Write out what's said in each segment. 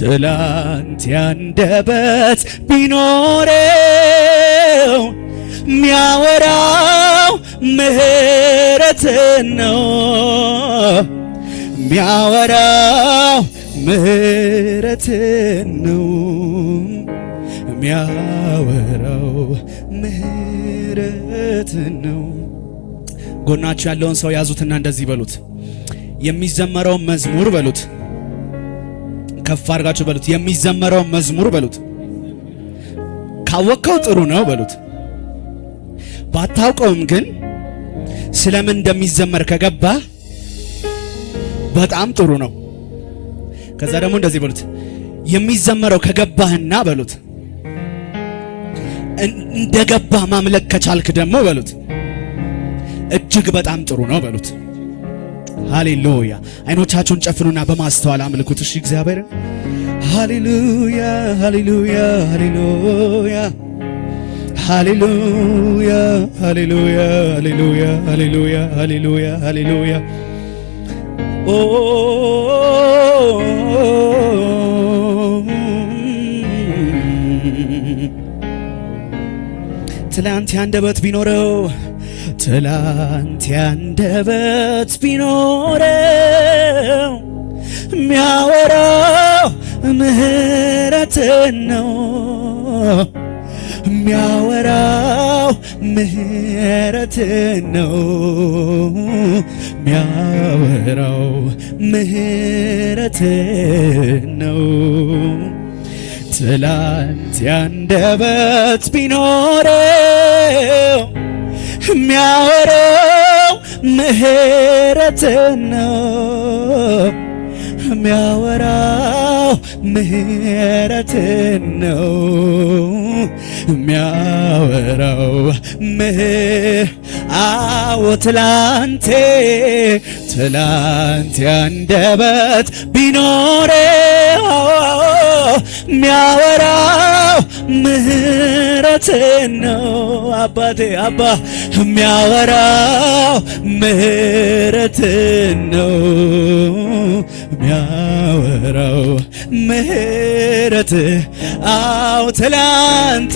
ትላንት ያንደበት ቢኖረው ሚያወራው ምህረትን ነው ሚያወራው ምህረትን ነው ሚያወራው ምህረትን ነው። ጎናችሁ ያለውን ሰው ያዙትና እንደዚህ በሉት፣ የሚዘመረው መዝሙር በሉት፣ ከፍ አድርጋችሁ በሉት፣ የሚዘመረው መዝሙር በሉት። ካወቀው ጥሩ ነው በሉት፣ ባታውቀውም ግን ስለምን እንደሚዘመር ከገባ በጣም ጥሩ ነው። ከዛ ደግሞ እንደዚህ በሉት፣ የሚዘመረው ከገባህና በሉት እንደገባ ማምለክ ከቻልክ ደግሞ በሉት እጅግ በጣም ጥሩ ነው በሉት። ሃሌሉያ። አይኖቻችሁን ጨፍኑና በማስተዋል አምልኩት። እሺ እግዚአብሔርን። ሃሌሉያ ሃሌሉያ ሃሌሉያ ሃሌሉያ ሃሌሉያ ሃሌሉያ ሃሌሉያ ሃሌሉያ ሃሌሉያ። ኦ ትላንት ያንደበት ቢኖረው ትላንት ያንደበት ቢኖረው ሚያወራው ምህረትን ነው ሚያወራው ምህረትን ነው ሚያወራው ምህረትን ነው። ትላንት ያንደበት ቢኖረው ሚያወራው ምህረትን ነው ሚያወራው ምህረትን ነው ሚያወራው አዎ ትላንት ያንደበት ቢኖረው ሚያወራው ምህረትን ነው አባቴ አባ ሚያወራው ምህረትን ነው ሚያወራው ምህረት አው ትላንት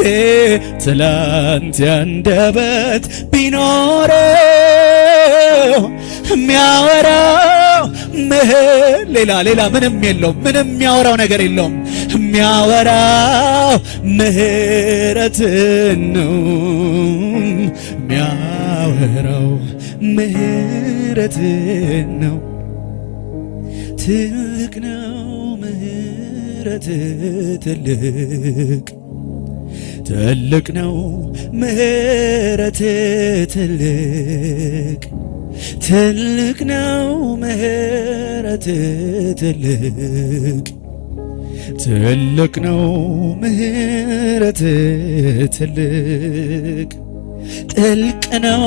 ያንደበት ቢኖረው ሚያወራው ሌላ ምንም የለውም። ምንም የሚያወራው ነገር የለውም። የሚያወራው ምህረትን ነው የሚያወራው ምህረትን ነው። ትልቅ ነው ምህረት ትልቅ ነው ምህረት ትልቅ ነው ምህረት ትልቅ ነው ምህረት ጥልቅ ነው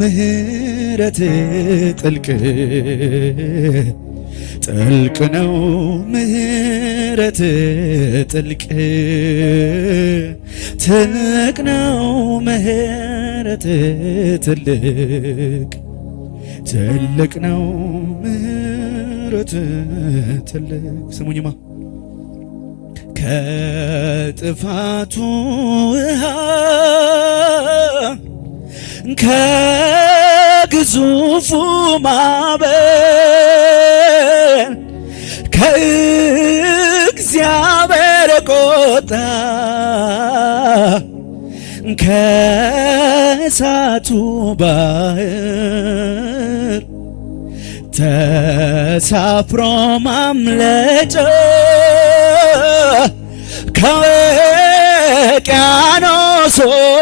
ምህረት ጥልቅ ነው ምህረት ትልቅ ነው ምህረት ትልቅ ነው ምህረት ስሙኝማ ከጥፋቱ ውሃ ከግዙፉ ማዕበል ከእግዚአብሔር ቁጣ ከእሳቱ ባህር ተሳፍሮ ማምለጫ ከውቅያኖስ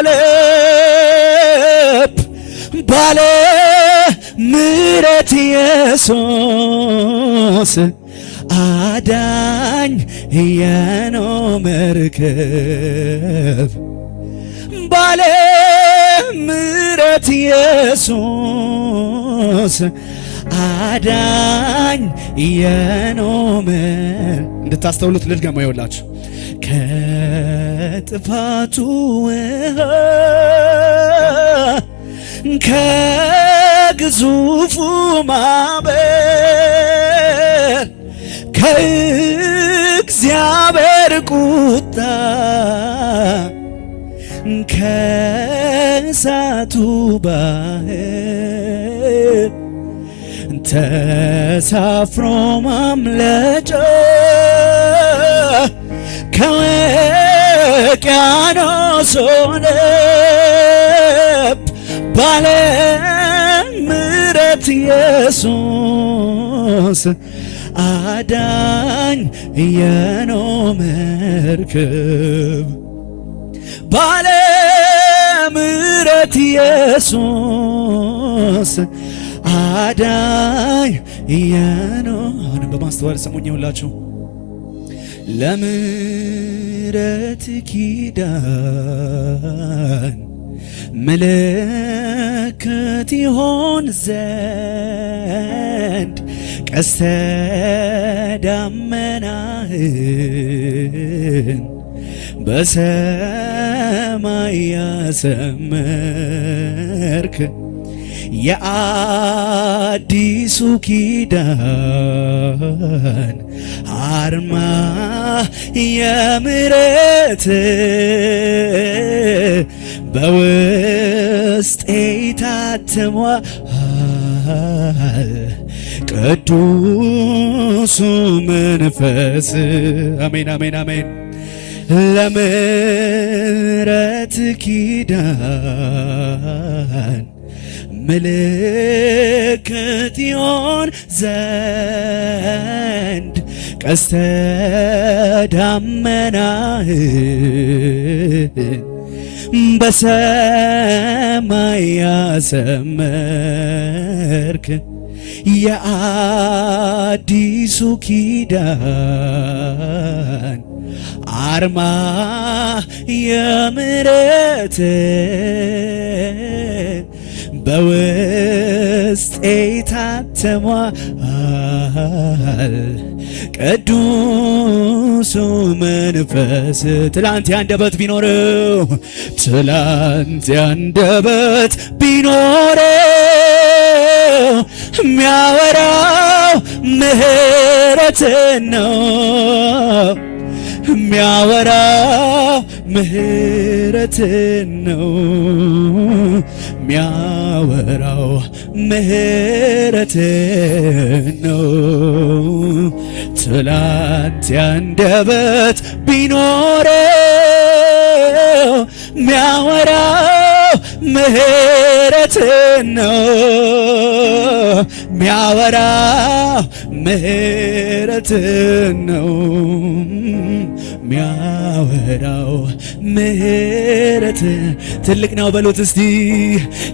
ልብ ባለ ምሕረት ኢየሱስ አዳኝ የኖህ መርከብ ባለ ምሕረት ኢየሱስ አዳኝ የኖህ እንድታስተውሉት ልድገመው ይኸውላችሁ ከጥፋቱ ውሃ ከግዙፉ ማዕበል የእግዚአብሔር ቁጣ ከእሳቱ ባህር ተሳፍሮ ማምለጫ ከውቅያኖስ ሆነብ ባለ ምሕረት ኢየሱስ አዳኝ የኖኅ መርከብ ባለ ምሕረት ኢየሱስ አዳኝ የኖኅ። አሁንም በማስተዋል ስሙኝ ሁላችሁ። ለምሕረት ኪዳን ምልክት ይሆን ዘንድ ቀስተ ደመናህን በሰማይ ያሰመርክ የአዲሱ ኪዳን አርማ የምሕረት በውስጤ ታትሟል ቅዱሱ መንፈስ። አሜን አሜን አሜን። ለምሕረት ኪዳን ምልክት ይሆን ዘንድ ቀስተ ደመናህን በሰማይ ያሰመርክ የአዲሱ ኪዳን አርማ የምሕረት በውስጤ ታትሟል ቅዱሱ መንፈስ። ትላንት ያንደበት ቢኖረው ትላንት ያንደበት ቢኖረው የሚያወራው ምሕረትን ነው የሚያወራው ምሕረትን ነው የሚያወራው ምሕረትን ነው። ትላንት ያንደበት ቢኖረው የሚያወራው ምሕረትን ነው የሚያወራው ምሕረትን ነው የሚያወራው ምሕረት። ትልቅ ነው በሉት እስቲ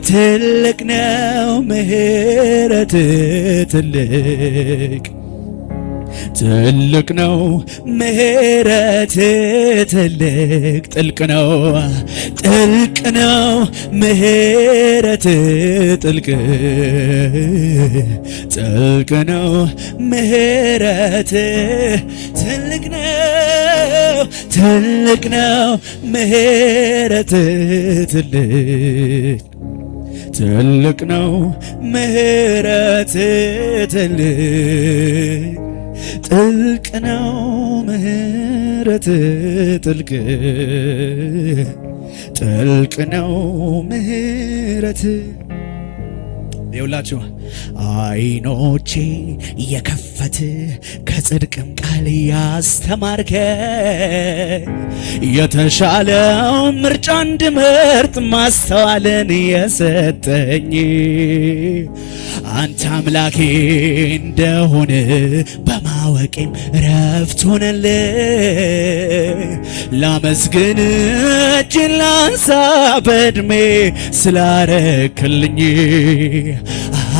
ትልቅ ነው ምሕረት ትልቅ ትልቅ ነው ምሕረት ትልቅ ጥልቅ ነው ጥልቅ ነው ምሕረት ጥልቅ ጥልቅ ነው ምሕረት ትልቅ ነው ትልቅ ነው ምሕረት ትልቅ ትልቅ ነው ምሕረት ትልቅ ጥልቅ ነው ምሕረት ጥልቅ ጥልቅ ነው ምሕረት። ይውላችሁ አይኖቼ የከፈት ከጽድቅም ቃል ያስተማርከ የተሻለው ምርጫ እንድመርጥ ማስተዋልን የሰጠኝ አንተ አምላኬ እንደሆነ በማወቄም ረፍት ሆነልኝ። ላመስግን እጅን ላንሳ በዕድሜ ስላረክልኝ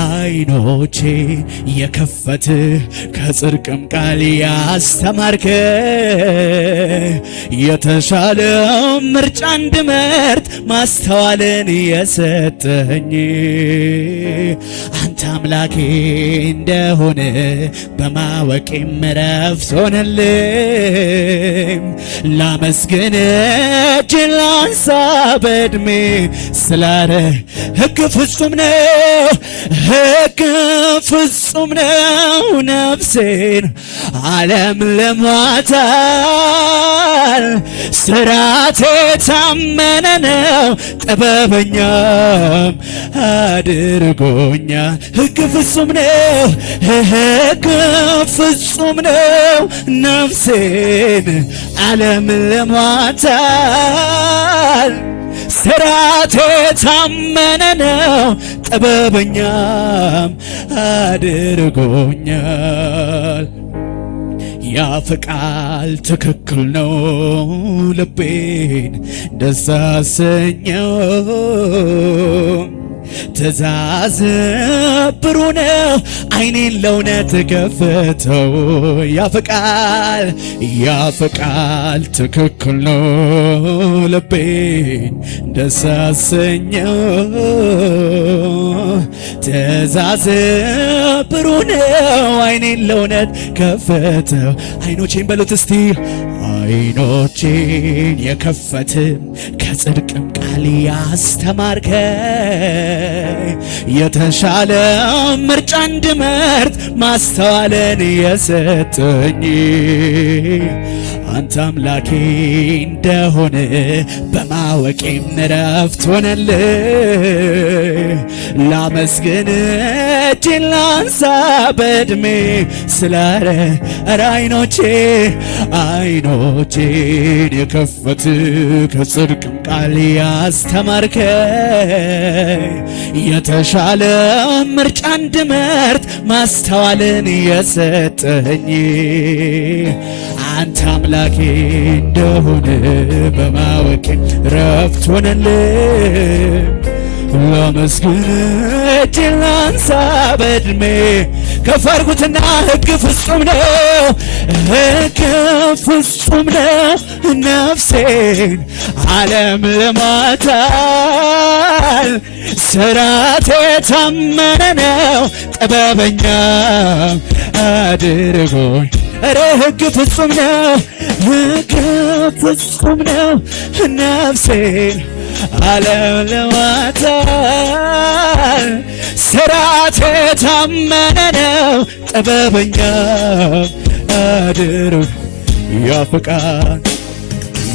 አይኖቼ የከፈት ከጽድቅም ቃል ያስተማርከ የተሻለው ምርጫ እንድመርጥ ማስተዋልን የሰጠኝ አንተ አምላኬ እንደሆነ በማወቄም ረፍት ሆነልኝ። ላመስግን እጅን ላንሳ በዕድሜ ስላረ ሕግ ፍጹም ነው ሕግ ፍጹም ነው ነፍሴን ዓለም ለሟታል ሥርዓቴ ታመነ ነው ጥበበኛም አድርጎኛል። ሕግ ፍጹም ነው ሕግ ፍጹም ነው ነፍሴን ዓለም ለሟታል ሥርዓቴ ታመነ ነው ጥበበኛም አድርጎኛል። ያፍ ቃል ትክክል ነው ልቤን ደስ አሰኘው ትእዛዝ ብሩህ ነው ዓይኔን ለእውነት ከፈተው። ያፍ ቃል ትክክል ነው ልቤን ደስ አሰኘው ትእዛዝ ብሩህ ነው ዓይኔን ለእውነት ከፈተው። ዓይኖቼን በሉት እስቲ ዓይኖቼን የከፈትም ከጽድቅም ቃል ያስተማርከኝ የተሻለ ምርጫ እንድመርጥ ማስተዋልን የሰጠኝ አንተ አምላኬ እንደሆነ በማወቄም ዕረፍት ሆነልኝ። ላመስግን እጄን ላንሳ በዕድሜ ስላረ ዓይኖቼን የከፈት ከጽድቅም ቃል ያስተማርከኝ የተሻለ ምርጫ እንድመርጥ ማስተዋልን የሰጠኝ አንተ አምላኬ እንደሆነ በማወቄ ዕረፍት ሆነልኝ። ላመስግን እጄን ላንሳ በዕድሜ ከፍ አድርጉትና ሕግ ፍጹም ነው ሕግ ፍጹም ነው ነፍሴን ዓለም ለሟታል ሥርዓቴ ታመነ ነው ጥበበኛም አድርጎኝ። ኧረ ሕግ ፍጹም ነው ሕግ ፍጹም ነው ነፍሴን ዓለም ለሟታል ሥርዓቴ ታመነ ነው ጥበበኛም አድርጎኝ።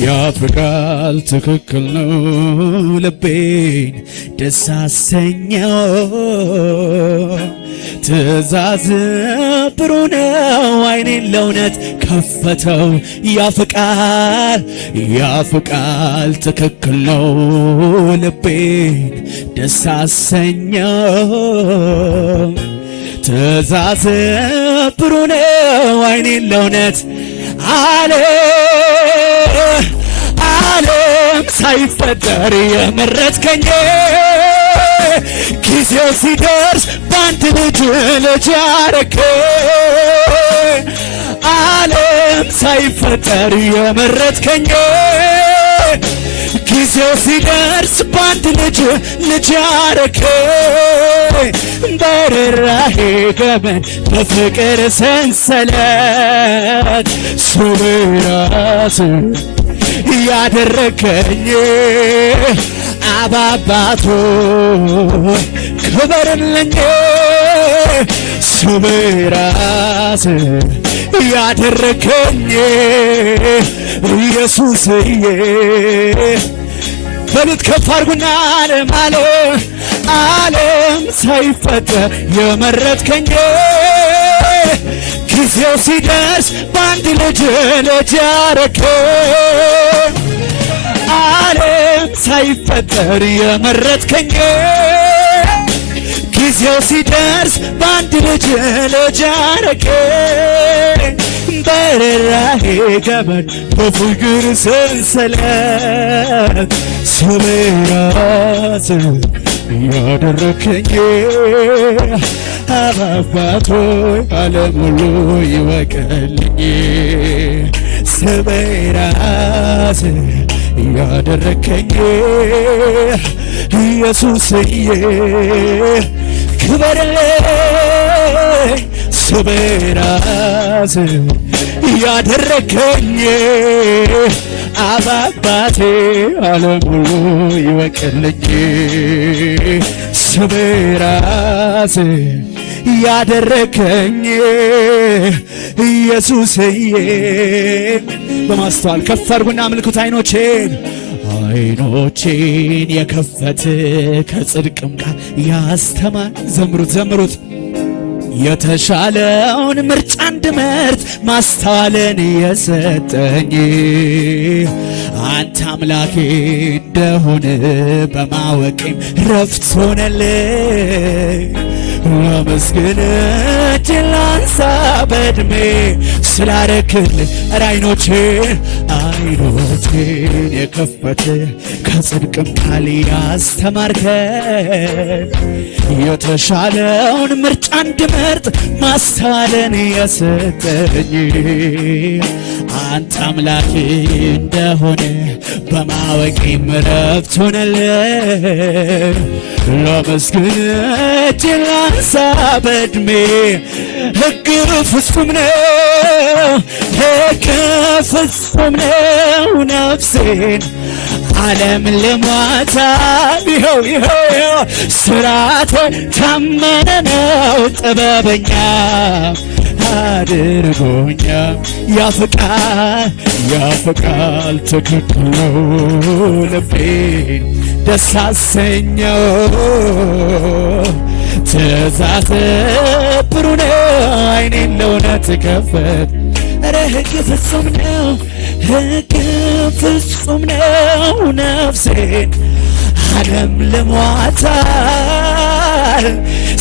ያፍ ቃል ትክክል ነው ልቤን ደስ አሰኘው ትእዛዝ ብሩህ ነው ዓይኔን ለእውነት ከፈተው። ያፍ ቃል ትክክል ነው ልቤን ደስ አሰኘው ትእዛዝ ብሩህ ነው ዓይኔን ለእውነት ዓለም ሳይፈጠር የመረጥከኝ ጊዜው ሲደርስ በአንድ ልጅ ያረከኝ ዓለም ሳይፈጠር የመረጥከኝ ጊዜው ሲደርስ በአንድ ልጅ ያረከኝ በርኅራኄ ገመድ በፍቅር ሰንሰለት ሱብራስ ያደረከኝ አባባቶ ክበርልኝ ሱብራስ ያደረከኝ ኢየሱስዬ በሉት ከፍ አድርጉና ዓለም ሳይፈጠር የመረጥከኝ ጊዜው ሲደርስ በአንድ ልጅ ያረከኝ ዓለም ሳይፈጠር የመረጥከኝ ጊዜው ሲደርስ በአንድ ልጅ ያረከኝ በርኅራኄ ገመድ በፍቅር ሰንሰለት ሱብራስ ያደረከኝ አባቶይ ዓለም ሁሉ ይወቅልኝ ሱብራስ ያደረከኝ ኢየሱስዬ ክበርልኝ ሱብራስ ያደረከኝ አባባቴ ዓለም ሁሉ ይወቅልኝ ስሜ ራሴ ያደረከኝ ኢየሱስዬ። በማስተዋል ከፍ አድርጉና አምልኩት አይኖቼን የከፈተ ከጽድቅም ቃል ያስተማር። ዘምሩት ዘምሩት። የተሻለውን ምርጫ እንድመርጥ ማስተዋልን የሰጠኝ አንተ አምላኬ እንደሆነ በማወቄም ረፍት ሆነልኝ። ለመስገን እጅን ላንሳ በዕድሜ ስላረክልኝ አይኖቼን የከፈተ ከጽድቅም ቃል ያስተማርከኝ የተሻለውን ምርጫ እንድመርጥ ማስተዋልን የሰጠኝ አንተ አምላኬ እንደሆነ በማወቄም ረፍት ሆነልኝ። ለመስገን እጄን ላንሳ በዕድሜ ሕግ ፍጹም ነው፣ ሕግ ፍጹም ነው። ነፍሴን ዓለም ልሟታል። ይኸው ሥርዓቴ ታመነ ነው። ጥበበኛ አድርጎኛ ያፈቃል ትክክል ነው። ልቤን ደስ አሰኘው ትእዛዝ ብሩህ ነው። ዓይኔን ለእውነት ከፈት። ኧረ ሕግ ፍጹም ነው፣ ሕግ ፍጹም ነው። ነፍሴን ዓለም ልሟታል።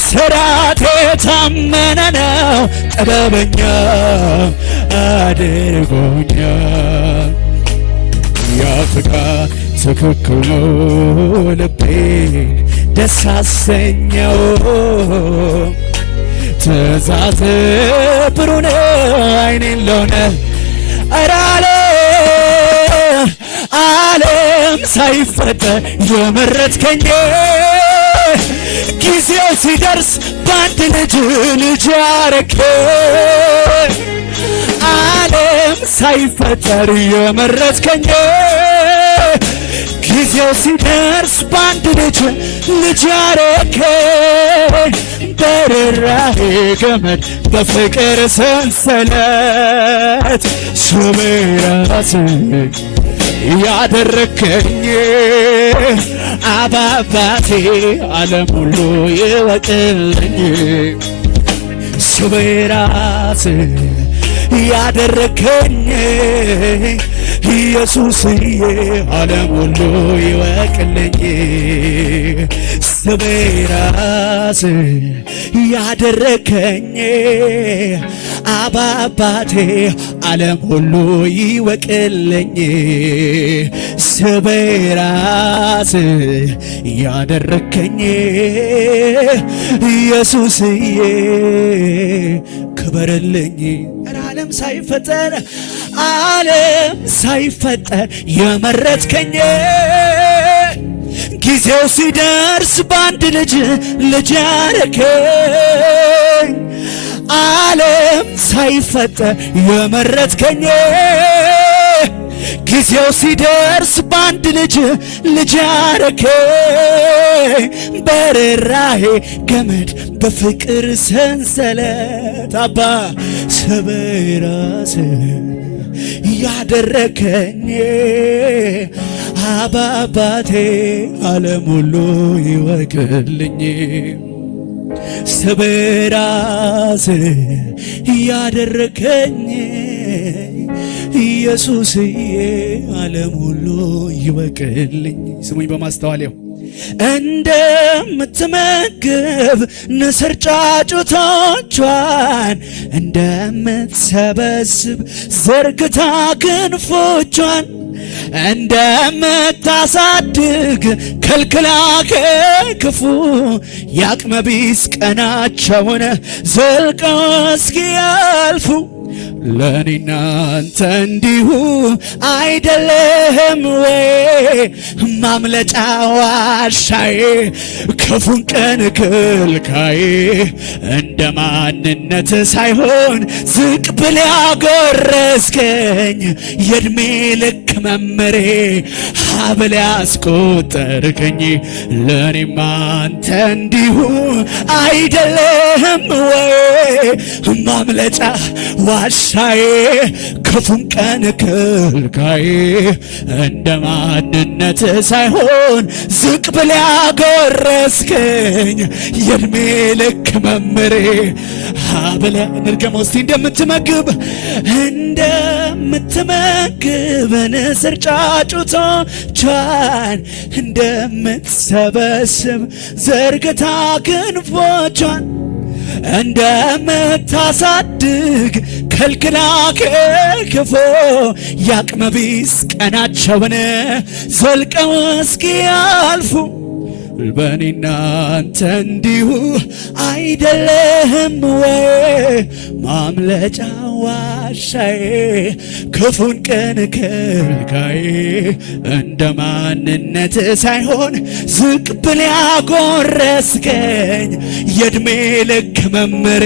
ሥርዓቴ ታመነ ነው። ጥበበኛ አድርጎኛል። ያፈቃል ትክክል ነው። ልቤን ደስ አሰኘው ትእዛዝ ብሩህ ነው። ዓይኔን ለእውነት ኧረ ዓለም ሳይፈጠር የመረጥከኝ ጊዜው ሲደርስ በአንድ ልጅ ያረከኝ። ዓለም ሳይፈጠር የመረጥከኝ ጊዜው ሲደርስ በአንድ ልጅ ያረከኝ። በርኅራኄ ገመድ በፍቅር ሰንሰለት ስሜ ራስህ ያደረከኝ አባባቴ ዓለም ሁሉ ይወቅልኝ ስሜ ራስህ ያደረከኝ ኢየሱስዬ ዓለም ሁሉ ይወቅልኝ ስሜ ራስህ ያደረከኝ አባባቴ ዓለም ሁሉ ይወቅልኝ ስሜ ራስህ ያደረከኝ ኢየሱስዬ ክበርልኝ። ዓለም ሳይፈጠር የመረጥከኝ ጊዜው ሲደርስ በአንድ ልጅ ያረከኝ። ዓለም ሳይፈጠር የመረጥከኝ ጊዜው ሲደርስ በአንድ ልጅ ያረከኝ። በርኅራኄ ገመድ በፍቅር ሰንሰለት አባ ስሜ ራስህ ያደረከኝ አባባቴ ዓለም ሁሉ ይወቅልኝ ስሜ ራስህ ያደረከኝ ኢየሱስዬ ዓለም ሁሉ ይወቅልኝ። ስሙኝ በማስተዋሌው እንደምትመግብ ንስር ጫጩቶቿን እንደምትሰበስብ ዘርግታ ክንፎቿን እንደምታሳድግ ከልክላ ከክፉ የአቅመ ቢስ ቀናቸውን ዘልቀው እስኪያልፉ ለኔና አንተ እንዲሁ አይደለም ወይ ማምለጫ ዋሻዬ ክፉን ቀን ክልካዬ እንደ ማንነት ሳይሆን ዝቅ ብለህ ያጎረስከኝ የእድሜ ልክ መምሬ ሀብል ያስቆጠርከኝ ለኔማ አንተ እንዲሁ አይደለም ወይ ማምለጫ ዋሻዬ ክፉን ቀን ክልካዬ እንደ ማንነት ሳይሆን ዝቅ ብለህ ያጎረስከኝ የእድሜ ልክ መምሬ ሀብል እንድገመው እስቲ እንደምትመግብ ንስር ጫጩቶቿን እንደምትሰበስብ ዘርግታ ክንፎቿን እንደምታሳድግ ከልክላ ከክፉ ያቅመቢስ ቀናቸውን ዘልቀው እስኪያልፉ በኔና አንተ እንዲሁ አይደለም ወይ ማምለጫ ዋሻዬ ክፉን ቀን ከልካዬ እንደ ማንነት ሳይሆን ዝቅ ብለህ ያጎረስከኝ የእድሜ ልክ መምሬ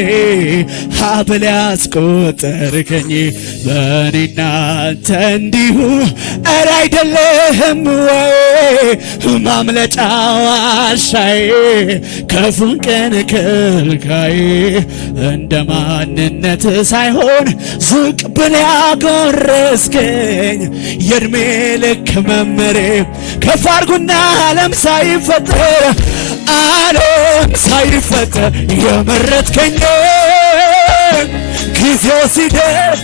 ሀብል ያስቆጠርከኝ በኔና አንተ እንዲሁ ኧረ አይደለም ወይ ማምለጫ ዋሻዬ ክፉን ቀን ክልካዬ እንደ ማንነት ሳይሆን ዝቅ ብለህ ያጎረስከኝ የእድሜ ልክ መምሬ ከፍ አድርጉና ዓለም ሳይፈጠር የመረጥከኝ ጊዜው ሲደርስ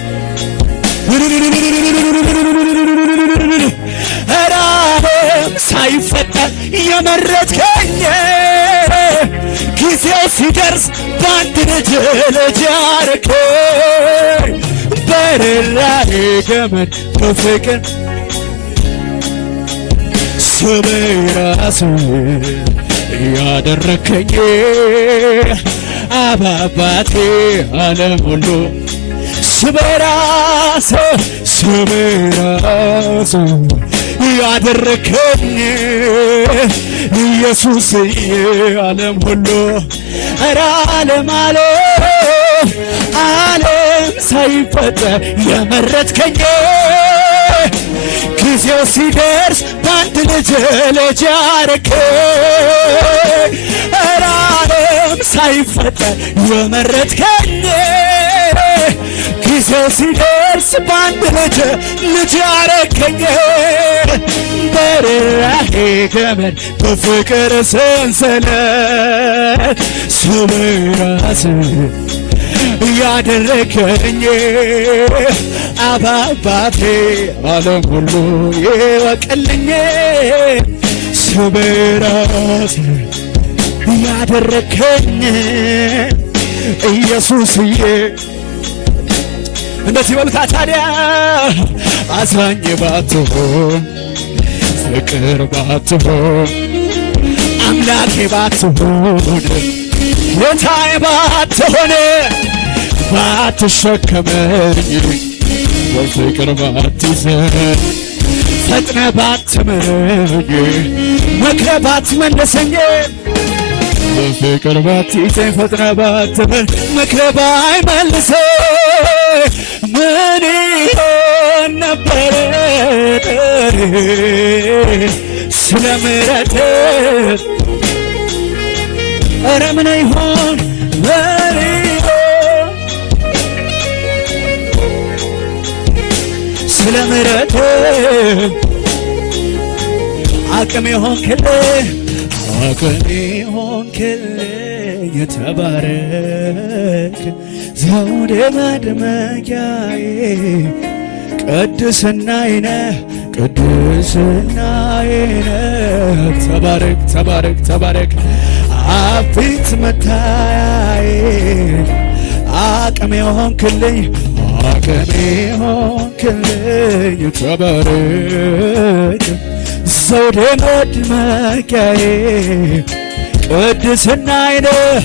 ዓለም ሳይፈጠር የመረጥከኝ ጊዜው ሲደርስ በአንድ ልጅ ያረከኝ በርራሬ ገመድ በፍቅር ስምህ ራስ ያደረከኝ አባባቴ ዓለም ሁሉ ስምህ ራስ ያደረከኝ ኢየሱስዬ ዓለም ሁሉ ኧረ ዓለም ሳይፈጠር የመረጥከኝ ጊዜው ሲደርስ በአንድ ልጅ ያረከኝ ኧረ ዓለም ሳይፈጠር የመረጥከኝ ጊዜው ሲደርስ በአንድ ልጅ ያረከኝ በርራሄ ገመድ በፍቅር ሰንሰለት ስምህ ራስ ያደረከኝ አባባቴ ዓለም ሁሉ ይወቅልኝ ስምህ ራስ ያደረከኝ ኢየሱስዬ እንደዚህ በሉታ ታዲያ አዛኝ ባትሆን ፍቅር ባትሆን አምላኬ ባትሆን ጌታዬ ባትሆን ባትሸከመኝ በፍቅር ባትይዘኝ ፈጥነ ባትምረኝ መክረ ባትመለሰኝ በፍቅር ባትይዘኝ ፈጥነ ባትምረኝ መክረ ባይመልሰኝ ምን ይሆን ነበረ ስለ ምሕረትህ ኧረ ምን ይሆን ስለ ምሕረትህ አቅሜ ሆንክልኝ የተባረክ ዘውዴ መድመቂያዬ ቅድስናዬ ነህ ተባረክ አፊት መታያዬ አቅሜ ሆንክልኝ ተባረክ ዘውዴ መድመቂያዬ ቅድስናዬ ነህ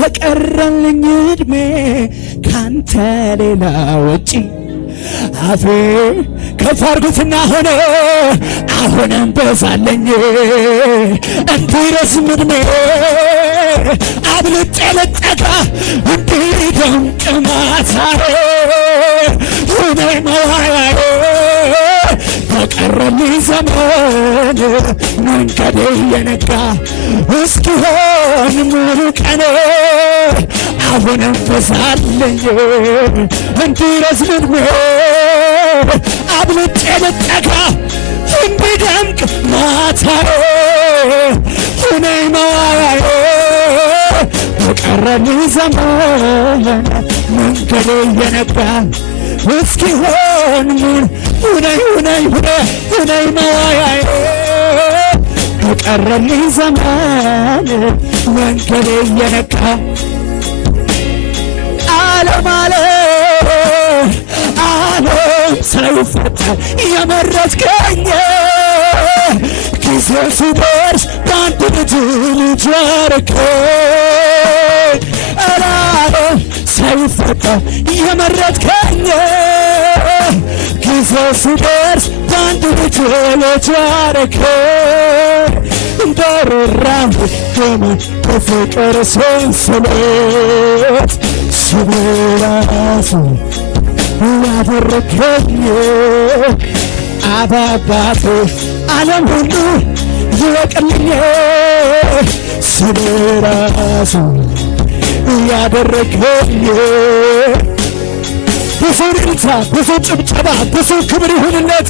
በቀረልኝ ዕድሜ ካንተ ሌላ ውጪ አፌ ከፍ አድርጉትና ሆነ አሁንም በዛለኝ እንዲረዝም ዕድሜ አብልጬ ልጠጋ እንዲደምቅ ማታዬ ሁነኝ መዋያዬ በቀረልኝ ዘመን መንገዴ እየነጋ እስኪሆን ሙሉ ቀኔ አሁንም በዛለኝ እንዲረዝም ዕድሜ አብልጬ ልጠጋ እንዲደምቅ ማታዬ ሁነኝ መዋያዬ በቀረልኝ ዘመን መንገዴ እየነጋ እስኪሆን ሁነኝ መዋያዬ በቀረልኝ ዘመን መንገዴ እየነጋ ዓለም ሳይፈጠር የመረጥከኝ ጊዜ ሲደርስ በአንድ ልጅ አረከኝ። ዓለም ሳይፈጠር የመረጥከኝ ጊዜ ሲደርስ በአንድ ልጅ አረከኝ። እንደረራህ ደም በፍቅር ሰንሰለት ስሜ ራሱ ያደረከኝ አባባቴ ዓለም ሁሉ ይወቅልኝ ስሜ ራሱ ያደረከኝ። ብዙ እልልታ፣ ብዙ ጭብጨባ፣ ብዙ ክብር ይሁንለት።